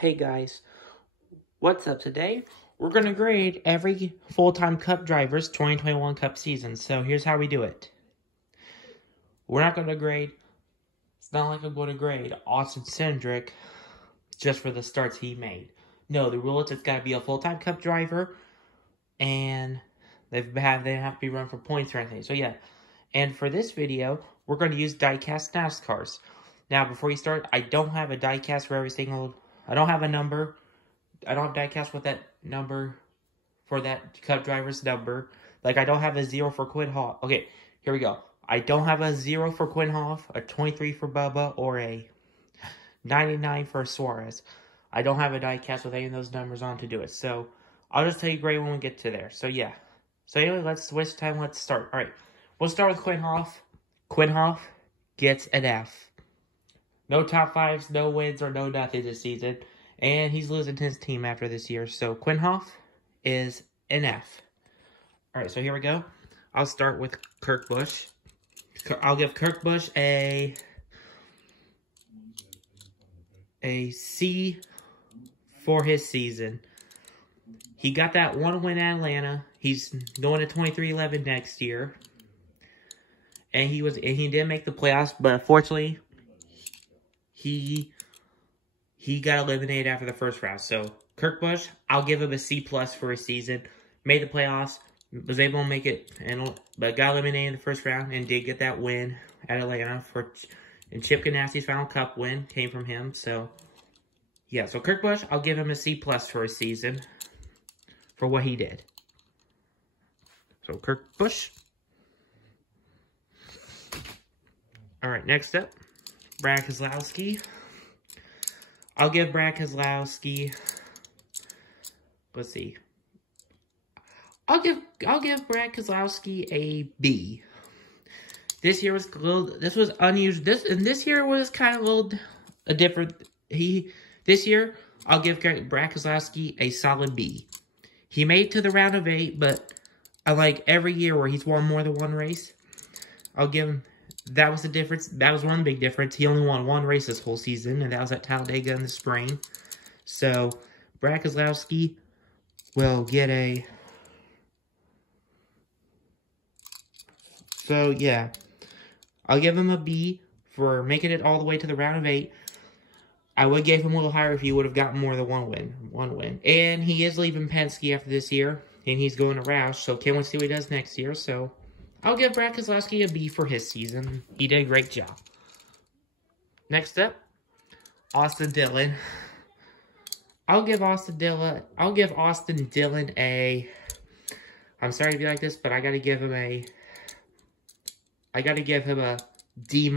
Hey guys, what's up today? We're going to grade every full-time Cup driver's 2021 Cup season. So here's how we do it. We're not going to grade, it's not like I'm going to grade Austin Cindric just for the starts he made. No, the rule is it's got to be a full-time Cup driver and they have to be run for points or anything. So yeah, and for this video, we're going to use die-cast NASCARs. Now, before you start, I don't have a die-cast for every single... I don't have a number. I don't have die-cast with that number for that Cup driver's number. Like, I don't have a 0 for Quinn Hoff. Okay, here we go. I don't have a 0 for Quinn Hoff, a 23 for Bubba, or a 99 for Suarez. I don't have a die-cast with any of those numbers on to do it. So, I'll just tell you grade when we get to there. So, yeah. So, anyway, let's waste time. Let's start. All right. We'll start with Quinn Hoff. Quinn Hoff gets an F. No top fives, no wins, or no nothing this season. And he's losing his team after this year. So, Quinn Hoff is an F. Alright, so here we go. I'll start with Kurt Busch. I'll give Kurt Busch a C for his season. He got that one win at Atlanta. He's going to 23-11 next year. And he did make the playoffs, but unfortunately, he got eliminated after the first round. So, Kurt Busch, I'll give him a C+ for his season. Made the playoffs, was able to make it, but got eliminated in the first round and did get that win at Atlanta. And Chip Ganassi's final Cup win came from him. So, yeah. So, Kurt Busch, I'll give him a C+ for his season for what he did. So, Kurt Busch. All right, next up, Brad Keselowski. I'll give Brad Keselowski, let's see. I'll give Brad Keselowski a B. This year was a little, this was unusual. This year was kind of a different. This year, I'll give Brad Keselowski a solid B. He made it to the round of 8, but unlike every year where he's won more than one race, I'll give him. That was the difference. That was one big difference. He only won one race this whole season, and that was at Talladega in the spring. So, Brad Keselowski will get a... So, yeah. I'll give him a B for making it all the way to the round of 8. I would give him a little higher if he would have gotten more than one win. And he is leaving Penske after this year, and he's going to Roush, so can't wait to see what he does next year, so... I'll give Brad Keselowski a B for his season. He did a great job. Next up, Austin Dillon. I'll give Austin Dillon a... I'm sorry to be like this, but I gotta give him a D-.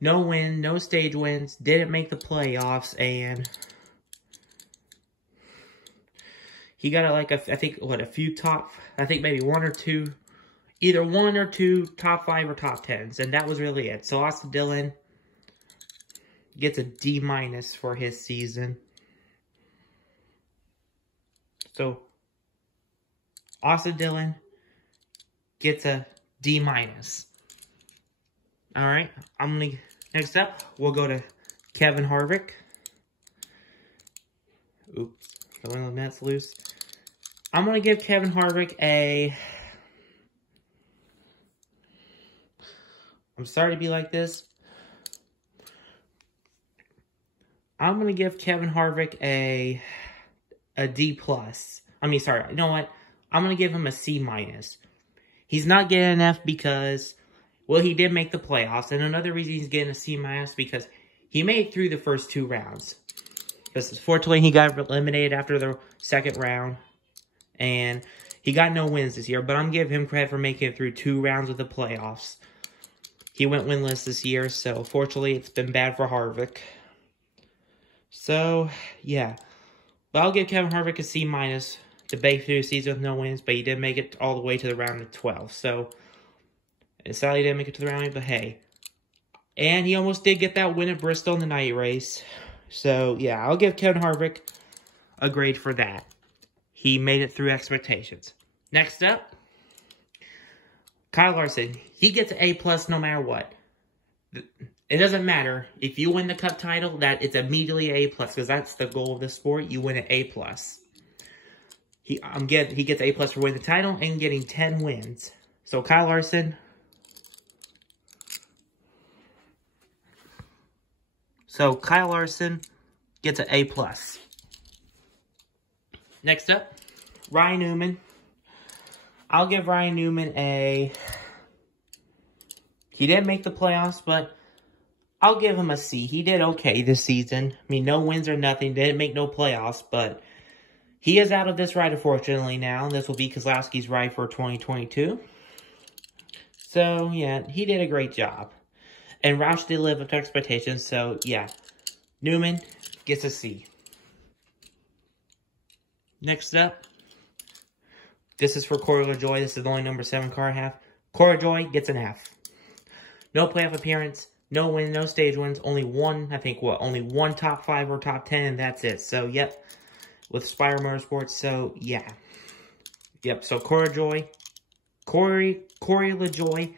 No win, no stage wins, didn't make the playoffs, and... He got maybe one or two, either one or two top 5 or top 10s, and that was really it. So Austin Dillon gets a D- for his season. So Austin Dillon gets a D-. All right, next up, we'll go to Kevin Harvick. Oops, one of the nets loose. I'm going to give Kevin Harvick I'm sorry to be like this. I'm going to give Kevin Harvick a D+. I mean, sorry, you know what? I'm going to give him a C-. He's not getting an F because, well, he did make the playoffs. And another reason he's getting a C- because he made it through the first 2 rounds. Because, fortunately, he got eliminated after the second round. And he got no wins this year. But I'm giving him credit for making it through 2 rounds of the playoffs. He went winless this year. So, fortunately, it's been bad for Harvick. So, yeah. But I'll give Kevin Harvick a C- to bake through the season with no wins. But he did make it all the way to the round of 12. So, sadly, he didn't make it to the round of 8. But, hey. And he almost did get that win at Bristol in the night race. So, yeah, I'll give Kevin Harvick a grade for that. He made it through expectations. Next up, Kyle Larson. He gets an A+ no matter what. It doesn't matter. If you win the cup title, that it's immediately A+, because that's the goal of the sport. You win an A+. He gets A+ for winning the title and getting 10 wins. So Kyle Larson. So Kyle Larson gets an A+. Next up, Ryan Newman. I'll give Ryan Newman a... He didn't make the playoffs, but I'll give him a C. He did okay this season. I mean, no wins or nothing. Didn't make no playoffs, but he is out of this ride, unfortunately, now. This will be Keselowski's ride for 2022. So, yeah, he did a great job. And Roush did live up to expectations, so, yeah. Newman gets a C. Next up, this is for Corey LaJoie. This is the only number 7 car I have. Corey LaJoie gets an F. No playoff appearance, no win, no stage wins. Only one, I think, only one top 5 or top 10, and that's it. So, yep, with Spire Motorsports. So, yeah. Yep, so Corey LaJoie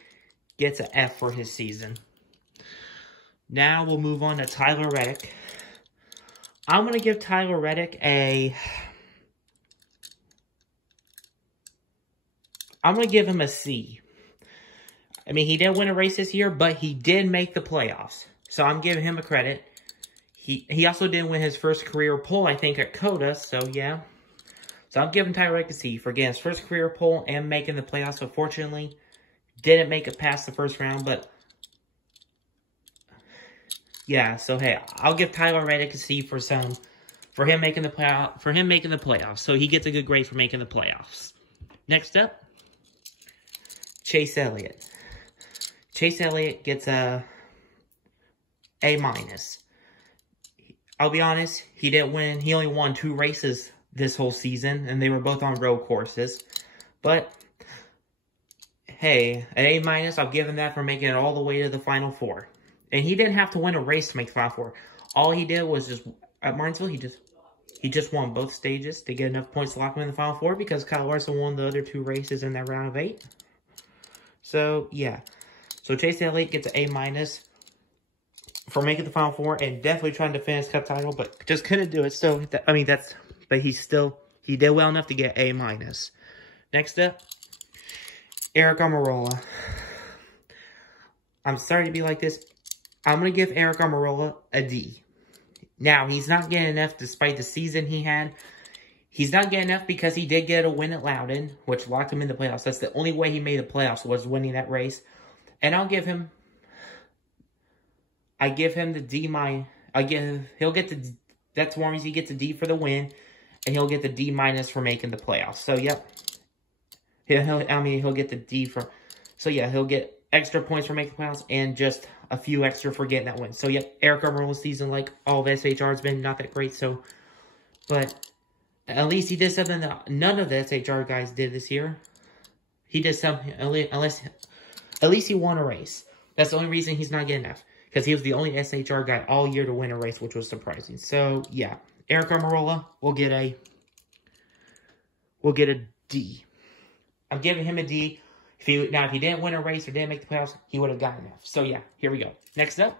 gets an F for his season. Now we'll move on to Tyler Reddick. I'm going to give Tyler Reddick a... I'm going to give him a C. I mean, he didn't win a race this year, but he did make the playoffs. So I'm giving him a credit. He also didn't win his first career pole, I think, at COTA. So, yeah. So I'm giving Tyler Reddick a C for getting his first career pole and making the playoffs. Unfortunately, didn't make it past the first round, but... Yeah, so, hey, I'll give Tyler Reddick a C for him making the playoffs. So he gets a good grade for making the playoffs. Next up, Chase Elliott. Chase Elliott gets a A-. I'll be honest, he didn't win. He only won 2 races this whole season, and they were both on road courses. But, hey, an A-, I'll give him that for making it all the way to the Final Four. And he didn't have to win a race to make the Final Four. All he did was just, at Martinsville, he just won both stages to get enough points to lock him in the Final Four because Kyle Larson won the other 2 races in that round of 8. So, yeah. So, Chase Elliott gets an A- for making the Final Four and definitely trying to defend his cup title, but just couldn't do it. So, but he did well enough to get A-. Next up, Eric Almirola. I'm sorry to be like this. I'm going to give Eric Almirola a D. Now, he's not getting enough despite the season he had. He's not getting enough because he did get a win at Loudon, which locked him in the playoffs. That's the only way he made the playoffs was winning that race. And I give him the D-. He'll get the, that's one reason he gets a D for the win. And he'll get the D- for making the playoffs. So, yep. He'll get the D for, so yeah, he'll get extra points for making the playoffs and just a few extra for getting that win. So, yep, Eric Almirola's season, like all of SHR, has been not that great. So, but at least he did something that none of the SHR guys did this year. He did something, at least he won a race. That's the only reason he's not getting enough. Because he was the only SHR guy all year to win a race, which was surprising. So, yeah, Eric Almirola will get a D. I'm giving him a D. If he didn't win a race or didn't make the playoffs, he would have gotten enough. So, yeah, here we go. Next up,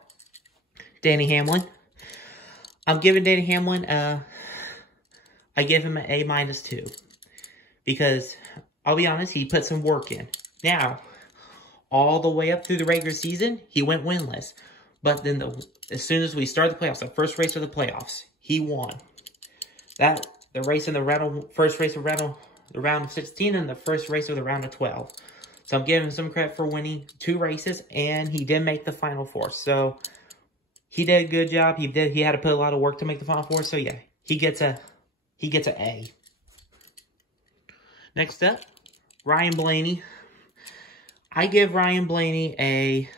Danny Hamlin. I'm giving Danny Hamlin, I give him an A- too. Because, I'll be honest, he put some work in. Now, all the way up through the regular season, he went winless. But then, as soon as we started the playoffs, the first race of the playoffs, he won. The race in the first race of the round of 16 and the first race of the round of 12. So I'm giving him some credit for winning 2 races, and he did make the Final Four. So he did a good job. He had to put a lot of work to make the Final Four. So yeah, he gets an A. Next up, Ryan Blaney. I give Ryan Blaney an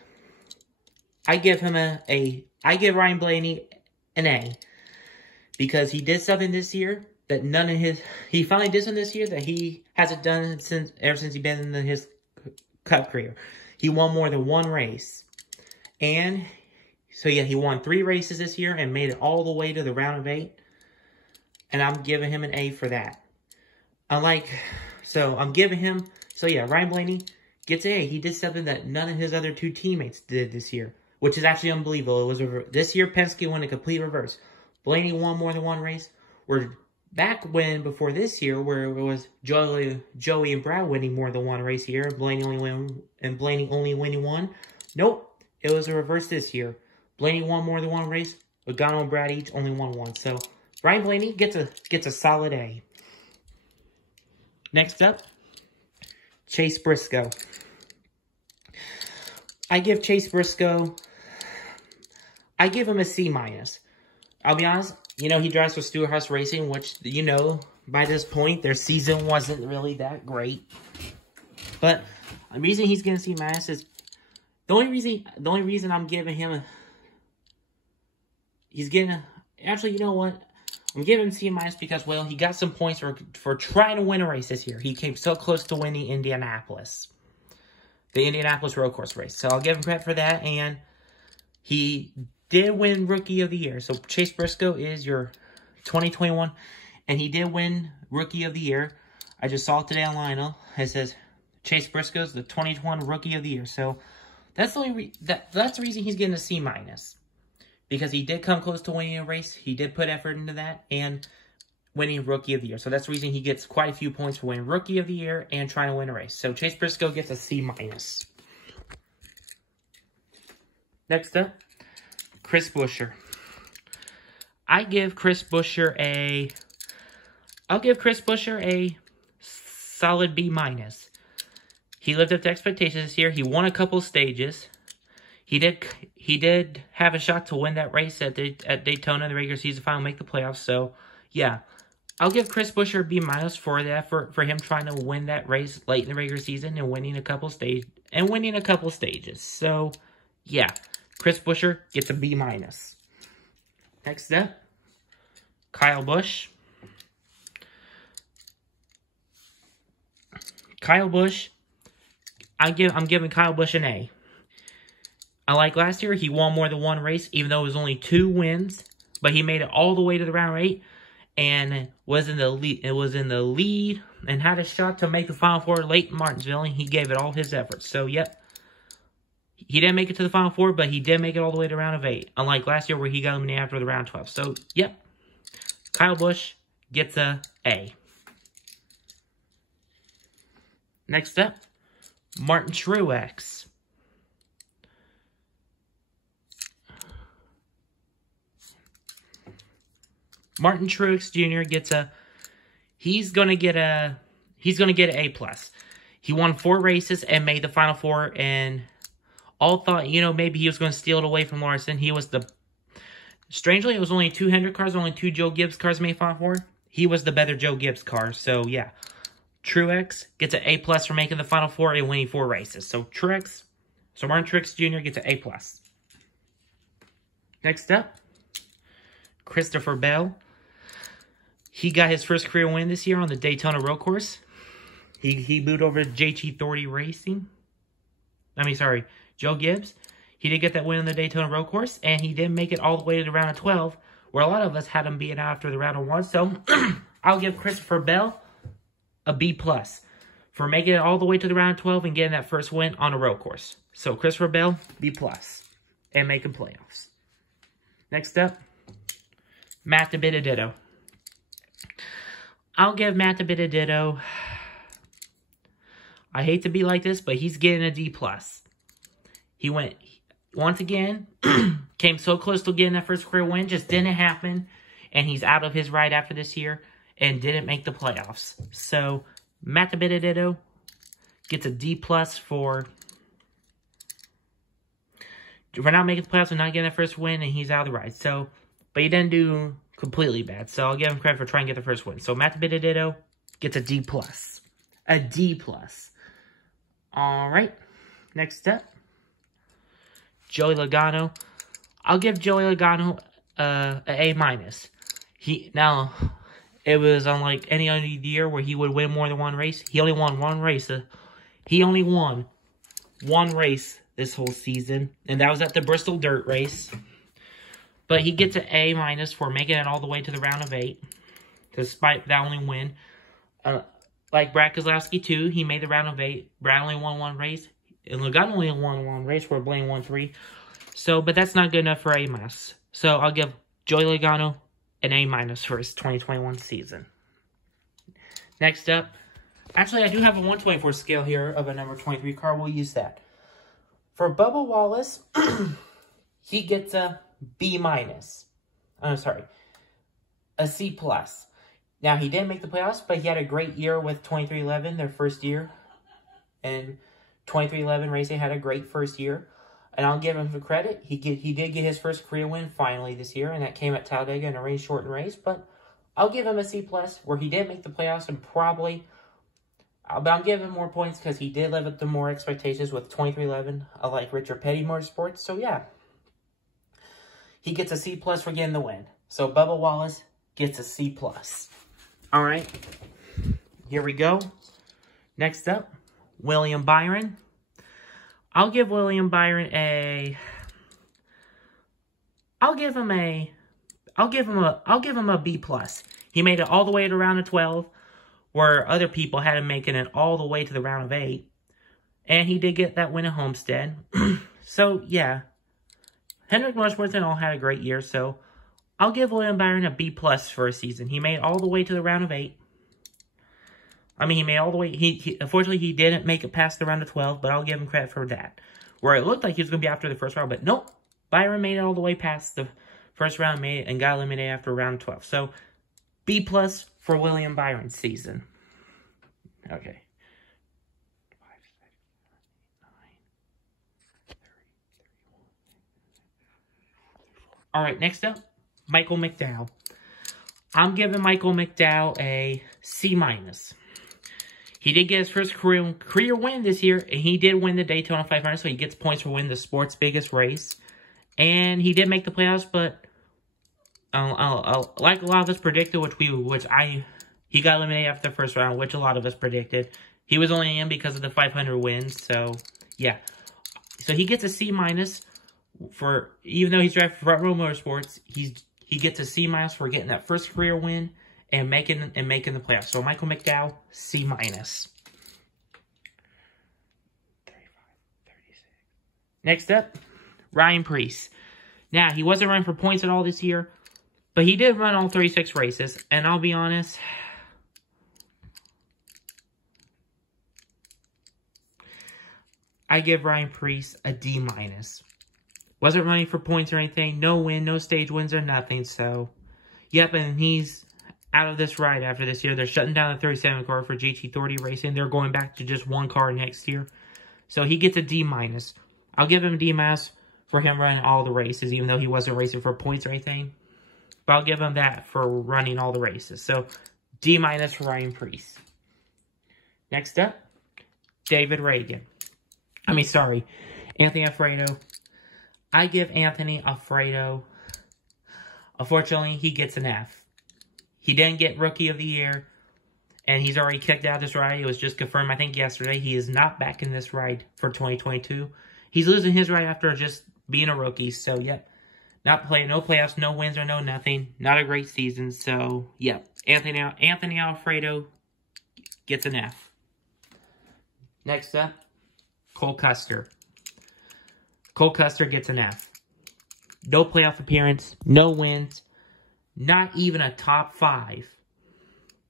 A. Because he did something this year that he finally did something this year that he hasn't done ever since he's been in his Cup career. He won more than 1 race. And, so yeah, he won 3 races this year and made it all the way to the round of 8. And I'm giving him an A for that. Ryan Blaney gets an A. He did something that none of his other 2 teammates did this year. which is actually unbelievable. It was this year Penske went a complete reverse. Blaney won more than one race. We're back when before this year, where it was Joey and Brad winning more than one race here, Blaney only winning one. Nope, it was a reverse this year. Blaney won more than one race. Logano and Brad each only won one. So Ryan Blaney gets a solid A. Next up, Chase Briscoe. I give Chase Briscoe, I give him a C-. I'll be honest, you know, he drives for Stewart-Haas Racing, which, you know, by this point, their season wasn't really that great. But the reason he's getting C- is, the only reason I'm giving him actually, you know what? I'm giving him C- because, well, he got some points for trying to win a race this year. He came so close to winning the Indianapolis road course race. So I'll give him credit for that. And he did win Rookie of the Year. So Chase Briscoe is your 2021. And he did win Rookie of the Year. I just saw it today on Lionel. It says Chase Briscoe's the 2021 Rookie of the Year. So that's the only that's the reason he's getting a C-. Because he did come close to winning a race. He did put effort into that. And winning Rookie of the Year. So that's the reason he gets quite a few points for winning Rookie of the Year and trying to win a race. So Chase Briscoe gets a C-. Next up, Chris Buescher. I'll give Chris Buescher a solid B-. He lived up to expectations this year. He won a couple stages. He did have a shot to win that race at Daytona in the regular season final, make the playoffs. So, yeah. I'll give Chris Buescher a B- for the effort for him trying to win that race late in the regular season and winning a couple stages. So, yeah. Chris Buescher gets a B-. Next up, Kyle Busch. Kyle Busch, I'm giving Kyle Busch an A. Unlike last year, he won more than one race, even though it was only 2 wins. But he made it all the way to the round 8 and was in the lead and had a shot to make the Final Four late in Martinsville, and he gave it all his efforts. So, yep. He didn't make it to the Final Four, but he did make it all the way to round of 8. Unlike last year where he got eliminated after the round 12. So, yep. Kyle Busch gets a A. Next up, Martin Truex. Martin Truex Jr. gets he's gonna get an A+. He won 4 races and made the Final Four, and all thought, you know, maybe he was going to steal it away from Larson. Strangely, it was only 2 Hendrick cars, only 2 Joe Gibbs cars made Final Four. He was the better Joe Gibbs car, so yeah. Truex gets an A+ for making the Final Four and winning 4 races. So Martin Truex Jr. gets an A+. Next up, Christopher Bell. He got his first career win this year on the Daytona road course. He moved over to JT Thornton Racing. Joe Gibbs. He did get that win on the Daytona road course, and he did make it all the way to the round of 12, where a lot of us had him being out after the round of 1. So, I'll give Christopher Bell a B+ for making it all the way to the round of 12 and getting that first win on a road course. So, Christopher Bell, B+, and making playoffs. Next up, Matt DiBenedetto. I'll give Matt DiBenedetto, I hate to be like this, but he's getting a D+. He went, once again, came so close to getting that first career win, just didn't happen, and he's out of his ride after this year, and didn't make the playoffs. So, Matt DiBenedetto gets a D+ for not making the playoffs and not getting that first win, and he's out of the ride. So, but he didn't do completely bad. So I'll give him credit for trying to get the first win. So Matt DiBenedetto gets a D+. A D+. Alright. Next up, Joey Logano. I'll give Joey Logano an A-. Now, it was unlike any other year where he would win more than one race. He only won one race. He only won one race this whole season, and that was at the Bristol Dirt Race. But he gets an A- for making it all the way to the round of 8, despite that only win. Like Brad Keselowski, too, he made the round of 8. Brad only won one race, and Logano only won one race where Blaine won 3. So, but that's not good enough for A-. So, I'll give Joey Logano an A- for his 2021 season. Next up, actually, I do have a 1/24 scale here of a number 23 car. We'll use that. For Bubba Wallace, he gets a B-. I'm sorry, a C+. Now, he didn't make the playoffs, but he had a great year with 23XI, their first year. And 23XI Racing had a great first year. And I'll give him the credit. He did get his first career win finally this year, and that came at Talladega in a rain-shortened race. But I'll give him a C+, where he didn't make the playoffs and probably... But I'll give him more points because he did live up to more expectations with 23XI, like Richard Petty Motorsports. So, yeah. He gets a C+ for getting the win. So, Bubba Wallace gets a C+. All right. Here we go. Next up, William Byron. I'll give William Byron a... I'll give him a B+. He made it all the way to round of 12, where other people had him making it all the way to the round of 8. And he did get that win at Homestead. So, yeah. Hendrick Motorsports and all had a great year, so I'll give William Byron a B+ for a season. He made it all the way to the round of 8. I mean, he made all the way... Unfortunately, he didn't make it past the round of 12, but I'll give him credit for that. Where it looked like he was going to be after the first round, but nope. Byron made it all the way past the first round, made it, and got eliminated after round 12. So, B+ for William Byron's season. Okay. 5, 6, 7, 8, 9, 30, 31. All right, next up, Michael McDowell. I'm giving Michael McDowell a C-. He did get his first career win this year, and he did win the Daytona 500, so he gets points for winning the sport's biggest race. And he did make the playoffs, but like a lot of us predicted, he got eliminated after the first round, which a lot of us predicted. He was only in because of the 500 wins, so yeah. So he gets a C- for, even though he's driving for Front Row Motorsports, he gets a C- for getting that first career win and making the playoffs. So Michael McDowell, C-. 35, 36. Next up, Ryan Preece. Now, he wasn't running for points at all this year, but he did run all 36 races, and I'll be honest, I give Ryan Preece a D-. Wasn't running for points or anything, no win, no stage wins or nothing, so, yep, and he's out of this ride after this year. They're shutting down the 37 car for GT30 Racing. They're going back to just one car next year. So he gets a D-. I'll give him a D- for him running all the races, even though he wasn't racing for points or anything. But I'll give him that for running all the races. So D- for Ryan Preece. Next up, David Reagan. Anthony Alfredo. I give Anthony Alfredo, unfortunately, he gets an F. He didn't get Rookie of the Year, and he's already kicked out of this ride. It was just confirmed, I think, yesterday. He is not back in this ride for 2022. He's losing his ride after just being a rookie. So, yep. Not playing, no playoffs, no wins or no nothing. Not a great season. So, yep. Anthony Alfredo gets an F. Next up, Cole Custer. Cole Custer gets an F. No playoff appearance, no wins. Not even a top 5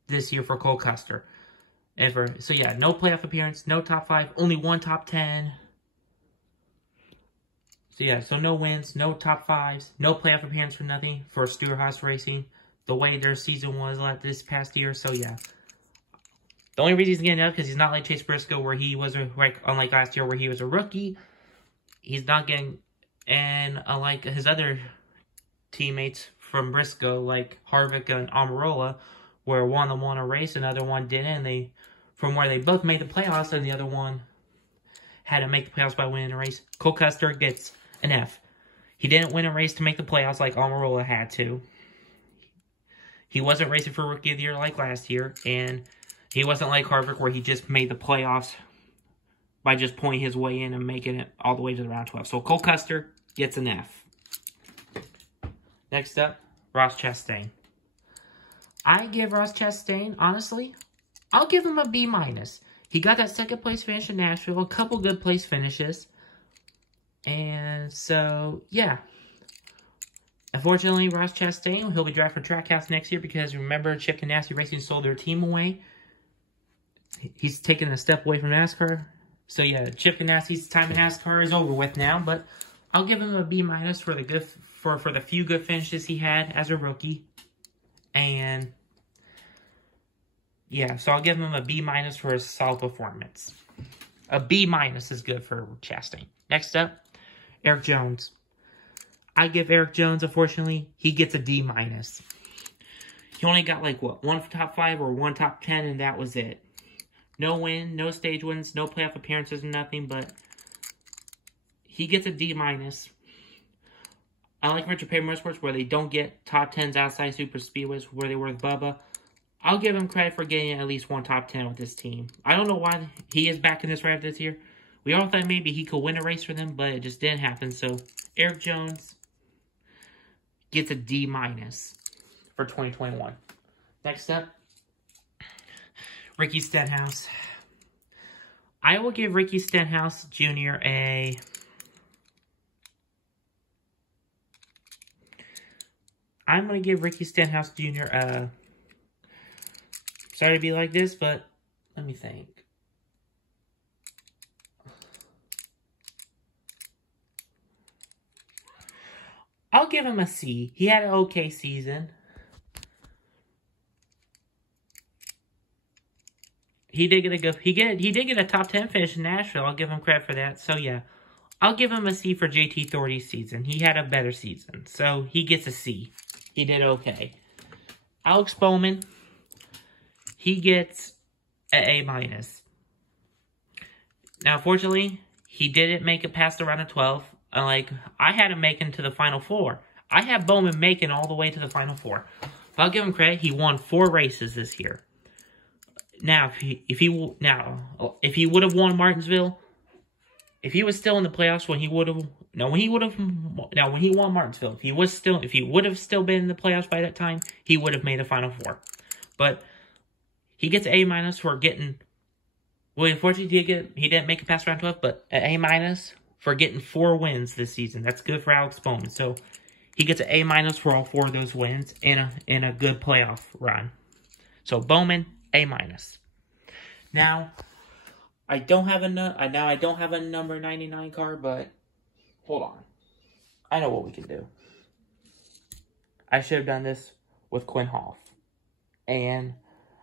this year for Cole Custer. So, yeah, no playoff appearance, no top 5, only one top 10. So, yeah, so no wins, no top 5s, no playoff appearance for nothing for Stewart-Haas Racing, the way their season was this past year. So, yeah. The only reason he's getting up because he's not like Chase Briscoe, where he was, unlike last year, where he was a rookie. He's not getting, and unlike his other teammates from Briscoe, like Harvick and Almirola, where one of them won a race, another one didn't, and from where they both made the playoffs, and the other one had to make the playoffs by winning a race. Cole Custer gets an F. He didn't win a race to make the playoffs like Almirola had to. He wasn't racing for Rookie of the Year like last year, and he wasn't like Harvick, where he just made the playoffs by just pointing his way in and making it all the way to the round 12. So Cole Custer gets an F. Next up, Ross Chastain. I give Ross Chastain, honestly, I'll give him a B-. He got that second place finish in Nashville, a couple good place finishes. And so, yeah. Unfortunately, Ross Chastain, he'll be driving for Trackhouse next year because remember, Chip Ganassi Racing sold their team away. He's taken a step away from NASCAR. So yeah, Chip Ganassi's time in NASCAR is over with now, but I'll give him a B- for the good for the few good finishes he had as a rookie. And yeah, so I'll give him a B- for his solid performance. A B- is good for Chastain. Next up, Eric Jones. I give Eric Jones, unfortunately, he gets a D-. He only got like, what, one top 5 or one top 10, and that was it. No win, no stage wins, no playoff appearances, nothing, but he gets a D-. I like Richard Petty Motorsports where they don't get top 10s outside super speedways where they were with Bubba. I'll give him credit for getting at least one top 10 with this team. I don't know why he is back in this race this year. We all thought maybe he could win a race for them, but it just didn't happen. So, Eric Jones gets a D- for 2021. Next up, Ricky Stenhouse. I will give Ricky Stenhouse Jr. a... I'm going to give Ricky Stenhouse Jr. a... Sorry to be like this, but let me think. I'll give him a C. He had an okay season. He did get a good. He did get a top 10 finish in Nashville. I'll give him credit for that. So yeah, I'll give him a C for JT Thordy's season. He had a better season, so he gets a C. He did okay. Alex Bowman, he gets an A-. Now, unfortunately, he didn't make it past the round of 12. Like, I had him making to the Final Four. I had Bowman making all the way to the Final Four. But I'll give him credit. He won 4 races this year. Now, if he would have won Martinsville, if he was still in the playoffs when he won Martinsville, if he would have still been in the playoffs by that time, he would have made the Final Four. But he gets A- for getting. Well, unfortunately, he didn't make it past round 12, but an A- for getting 4 wins this season. That's good for Alex Bowman. So he gets an A- for all 4 of those wins in a good playoff run. So Bowman, A-. Now, I don't have a number 99 car, but hold on. I know what we can do. I should have done this with Quinn Hoff. And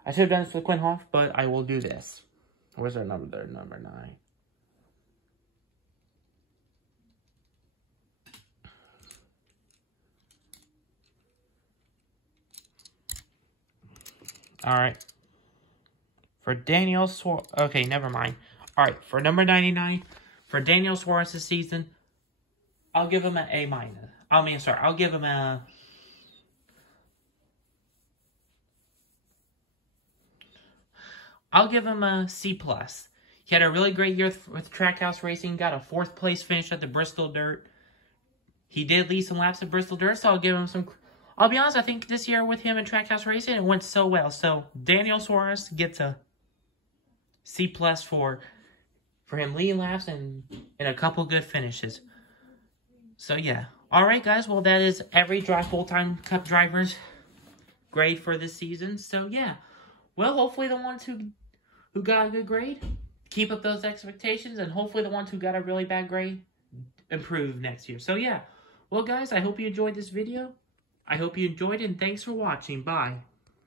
I should have done this with Quinn Hoff, but I will do this. Where's our number there? Number 9. Alright. For Daniel Suarez... Okay, never mind. Alright, for number 99, for Daniel Suarez this season, I'll give him an A-. I'll give him a... I'll give him a C+. He had a really great year with Trackhouse Racing, got a 4th place finish at the Bristol Dirt. He did lead some laps at Bristol Dirt, so I'll give him some... I'll be honest, I think this year with him and Trackhouse Racing, it went so well. So, Daniel Suarez gets a C+ for him leading laps and a couple good finishes. So, yeah. Alright, guys. Well, that is every full-time Cup driver's grade for this season. So, yeah. Well, hopefully the ones who got a good grade keep up those expectations, and hopefully the ones who got a really bad grade improve next year. So, yeah. Well, guys, I hope you enjoyed this video. I hope you enjoyed it, and thanks for watching. Bye.